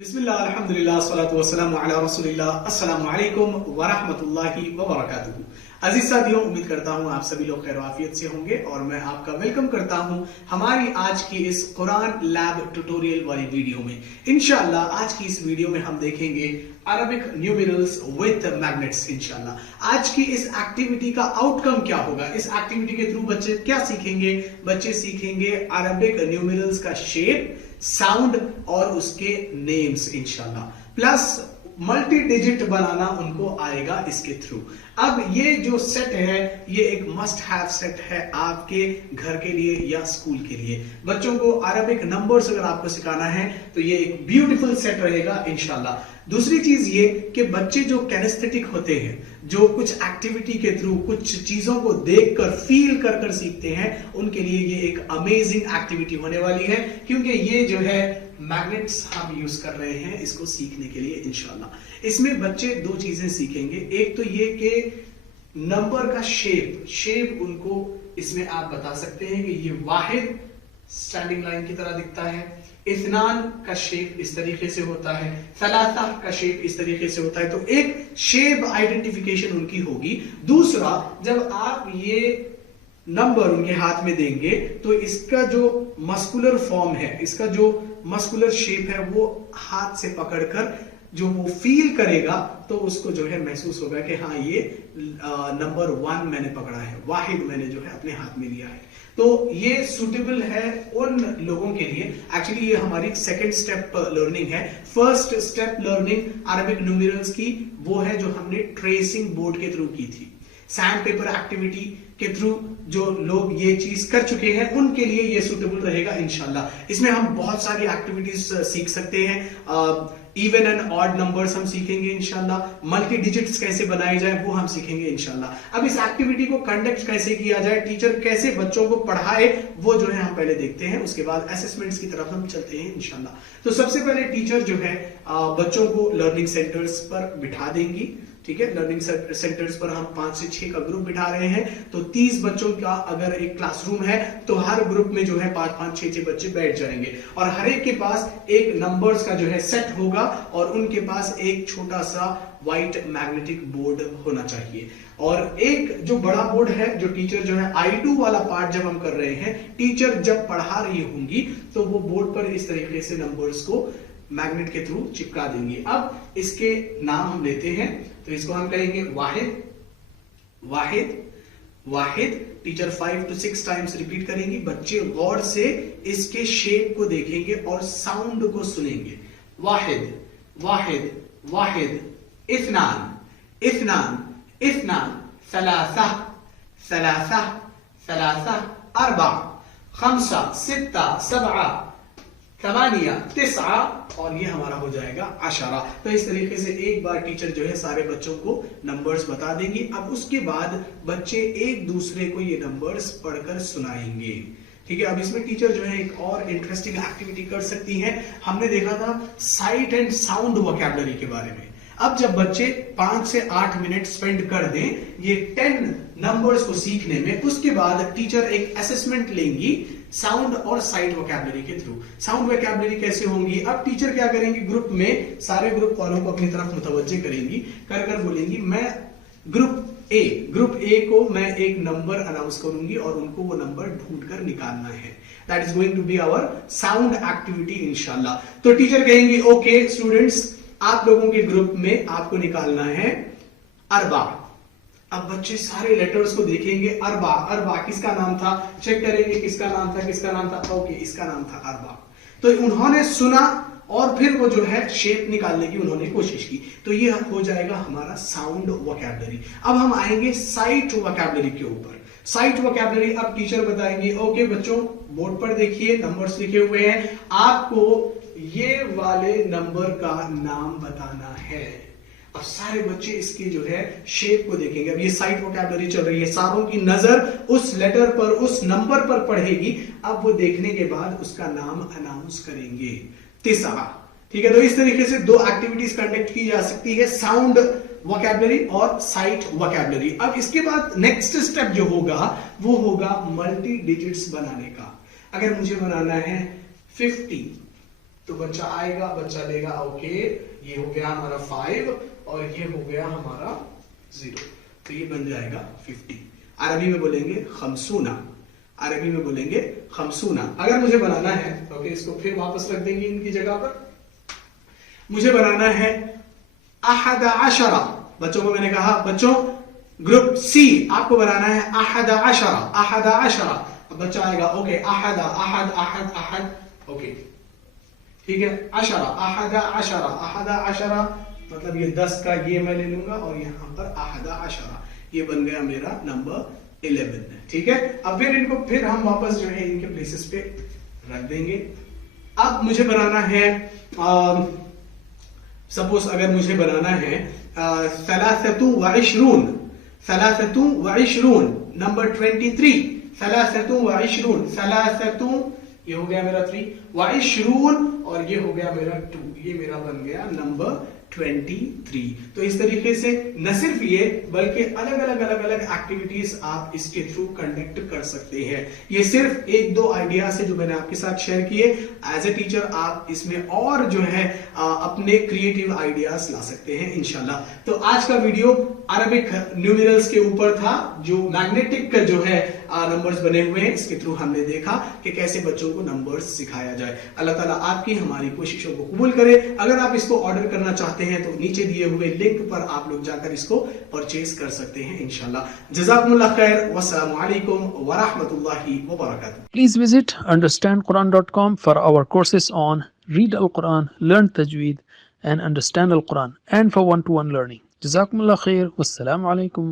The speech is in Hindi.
बिस्मिल्लाह अल्हम्दुलिल्लाह सलातु वस्सलामु अला रसूलिल्लाह अस्सलामु अलैकुम वरहमतुल्लाहि वबरकातुहू। अजीज साथियों, उम्मीद करता हूँ आप सभी लोग खैर आफियत से होंगे और मैं आपका वेलकम करता हूँ हमारी आज की इस कुरान लैब ट्यूटोरियल वाली वीडियो में। इंशाअल्लाह आज की इस वीडियो में हम देखेंगे अरबिक न्यूमेरल्स विद मैग्नेट्स। इंशाअल्लाह आज की इस एक्टिविटी का आउटकम क्या होगा, इस एक्टिविटी के थ्रू बच्चे क्या सीखेंगे? बच्चे सीखेंगे अरबिक न्यूमेरल्स का शेप, साउंड और उसके नेम्स इंशाल्लाह, प्लस मल्टी डिजिट बनाना उनको आएगा इसके थ्रू। अब ये जो सेट है ये एक मस्ट हैव सेट है आपके घर के लिए या स्कूल के लिए। बच्चों को अरबिक नंबर्स अगर आपको सिखाना है तो ये एक ब्यूटीफुल सेट रहेगा इंशाल्लाह। दूसरी चीज ये कि बच्चे जो कैनेस्थेटिक होते हैं, जो कुछ एक्टिविटी के थ्रू कुछ चीजों को देखकर फील कर कर सीखते हैं, उनके लिए ये एक अमेजिंग एक्टिविटी होने वाली है, क्योंकि ये जो है मैग्नेट्स हम यूज कर रहे हैं इसको सीखने के लिए इंशाल्लाह। इसमें बच्चे दो चीजें सीखेंगे। एक तो ये कि नंबर का शेप उनको इसमें आप बता सकते हैं कि ये वाहिद स्टैंडिंग लाइन की तरह दिखता है, इत्नान का शेप इस तरीके से होता है, सलासा का शेप इस तरीके से होता है। तो एक शेप आइडेंटिफिकेशन उनकी होगी। दूसरा, जब आप ये नंबर उनके हाथ में देंगे तो इसका जो मस्कुलर फॉर्म है, इसका जो मस्कुलर शेप है, वो हाथ से पकड़कर जो वो फील करेगा तो उसको जो है महसूस होगा कि हाँ ये नंबर 1 मैंने पकड़ा है, वाहिद मैंने जो है अपने हाथ में लिया है। तो ये सुटेबल है उन लोगों के लिए। एक्चुअली ये हमारी सेकंड स्टेप लर्निंग है। First step learning Arabic numerals की वो है जो हमने ट्रेसिंग बोर्ड के थ्रू की थी। सैंड पेपर एक्टिविटी के थ्रू जो लोग ये चीज कर चुके हैं उनके लिए ये सुटेबल रहेगा इंशाल्लाह। इसमें हम बहुत सारी एक्टिविटीज सीख सकते हैं। इवन एंड ऑड नंबर्स हम सीखेंगे इंशाल्लाह। मल्टी डिजिट्स कैसे बनाए जाए वो हम सीखेंगे इंशाल्लाह। अब इस एक्टिविटी को कंडक्ट कैसे किया जाए, टीचर कैसे बच्चों को पढ़ाए, वो जो है हम पहले देखते हैं। उसके बाद असेसमेंट्स की तरफ हम चलते हैं इंशाल्लाह। तो सबसे पहले टीचर जो है बच्चों को लर्निंग सेंटर्स पर बिठा देंगी। ठीक है, लर्निंग सेंटर्स पर हम 5 से 6 का ग्रुप बिठा रहे हैं। तो 30 बच्चों का अगर एक क्लासरूम है तो हर ग्रुप में जो है 5-5, 6-6 बच्चे बैठ जाएंगे और हर एक के पास एक नंबर्स का जो है सेट होगा और उनके पास एक छोटा सा व्हाइट मैग्नेटिक बोर्ड होना चाहिए। और एक जो बड़ा बोर्ड है, जो टीचर जो है I2 वाला पार्ट जब हम कर रहे हैं, टीचर जब पढ़ा रही होंगी तो वो बोर्ड पर इस तरीके से नंबर्स को मैग्नेट के थ्रू चिपका देंगे। अब इसके नाम हम लेते हैं, तो इसको हम कहेंगे वाहिद, वाहिद, वाहिद। टीचर 5 to 6 टाइम्स रिपीट करेंगी। बच्चे गौर से इसके शेप को देखेंगे और साउंड को सुनेंगे। वाहिद, वाहिद, वाहिद, इत्नान, इत्नान, इत्नान, सलासा, सलासा, सलासा, अरबा, खमसा, सित्ता, सबआ, तमानिया, तिस्आ, और ये हमारा हो जाएगा अशरा। तो इस तरीके से एक बार टीचर जो है सारे बच्चों को नंबर्स बता देंगी। अब उसके बाद बच्चे एक दूसरे को ये नंबर्स पढ़कर सुनाएंगे। ठीक है, अब इसमें टीचर जो है एक और इंटरेस्टिंग एक्टिविटी कर सकती है। हमने देखा था साइट एंड साउंड वोकैबुलरी के बारे में। अब जब बच्चे 5 से 8 मिनट स्पेंड कर दें ये 10 नंबर्स को सीखने में, उसके बाद टीचर एक असेसमेंट लेंगी साउंड और साइट वोकैबुलरी के थ्रू। साउंड वोकैबुलरी कैसे होंगी? अब टीचर क्या करेंगी, ग्रुप में सारे ग्रुप वालों को अपनी तरफ मुतवज्जे करेंगी, कर कर बोलेंगी मैं ग्रुप ए को मैं एक नंबर अनाउंस करूंगी और उनको वो नंबर ढूंढ कर निकालना है। That is going to be our sound activity इंशाल्लाह। तो टीचर कहेंगी ओके स्टूडेंट्स, आप लोगों के ग्रुप में आपको निकालना है अरबा। अब बच्चे सारे लेटर्स को देखेंगे। अरबा, अरबा किसका नाम था, चेक करेंगे किसका नाम था, किसका नाम था। ओके, इसका नाम था अरबा। तो उन्होंने सुना और फिर वो जो है शेप निकालने की उन्होंने कोशिश की। तो ये हो जाएगा हमारा साउंड वोकैबुलरी। अब हम आएंगे साइट वोकैबुलरी के ऊपर। साइट वोकैबुलरी अब टीचर बताएंगे ओके बच्चों, बोर्ड पर देखिए नंबर्स लिखे हुए हैं, आपको ये वाले नंबर का नाम बताना है। अब सारे बच्चे इसके जो है शेप को देखेंगे। अब ये साइट वोकैबुलरी चल रही है, सारों की नजर उस लेटर पर, उस नंबर पर पड़ेगी। अब वो देखने के बाद उसका नाम अनाउंस करेंगे, तिस्आ। ठीक है, तो इस तरीके से 2 एक्टिविटीज कंडक्ट की जा सकती है, साउंड वोकैबुलरी और साइट वोकैबुलरी। अब इसके बाद नेक्स्ट स्टेप जो होगा वो होगा मल्टी डिजिट्स बनाने का। अगर मुझे बनाना है 50, तो बच्चा आएगा, बच्चा लेगा ओके, ये हो गया हमारा 5 और ये हो गया हमारा 0, तो ये बन जाएगा 50। अरबी में बोलेंगे खमसूना, अरबी में बोलेंगे खमसूना। अगर मुझे बनाना है ओके, इसको फिर वापस रख देंगे इनकी जगह पर। मुझे बनाना है अहद अशरा, बच्चों को मैंने कहा बच्चों ग्रुप सी आपको बनाना है अहद अशरा, अहद अशरा। अब बच्चा आएगा ओके, अहद अहद अहद अहद ओके ठीक है, अशरा अहद अशरा, अहद अशरा मतलब ये 10 का ये मैं ले लूंगा और यहां पर अहद अशरा, ये बन गया मेरा नंबर 11। ठीक है, अब फिर इनको फिर हम वापस जो है इनके प्लेसेस पे रख देंगे। अब मुझे बनाना है सपोज अगर मुझे बनाना है सलासतु व इशरून, सलासतु व इशरून नंबर 23, सलासतु व इशरून, सलासतु ये हो गया मेरा 3 व इशरून और ये हो गया मेरा 2, ये मेरा बन गया नंबर 23। तो इस तरीके से न सिर्फ ये बल्कि अलग अलग एक्टिविटीज आप इसके थ्रू कंडक्ट कर सकते हैं। ये सिर्फ 1-2 आइडिया से जो मैंने आपके साथ शेयर किए, एज ए टीचर आप इसमें और जो है अपने क्रिएटिव आइडियाज ला सकते हैं इंशाल्लाह। तो आज का वीडियो अरबिक न्यूमेरल्स के ऊपर था, जो मैग्नेटिक का जो है नंबर्स बने हुए हैं, इसके थ्रू हमने देखा कि कैसे बच्चों को नंबर्स सिखाया जाए। अल्लाह ताला आपकी हमारी कोशिशों को कबूल करे। अगर आप इसको ऑर्डर करना चाहते हैं तो नीचे दिए हुए लिंक पर आप लोग जाकर इसको परचेज कर सकते हैं इंशाल्लाह। जज़ाकुमुल्लाह खैर, वस्सलामु अलैकुम व रहमतुल्लाहि व बरकातुहू। Please visit understandquran.com for our courses on Read Al-Quran, Learn Tajweed and Understand Al-Quran, and for one-to-one learning. Jazakumullah khair. Wassalamu alaikum.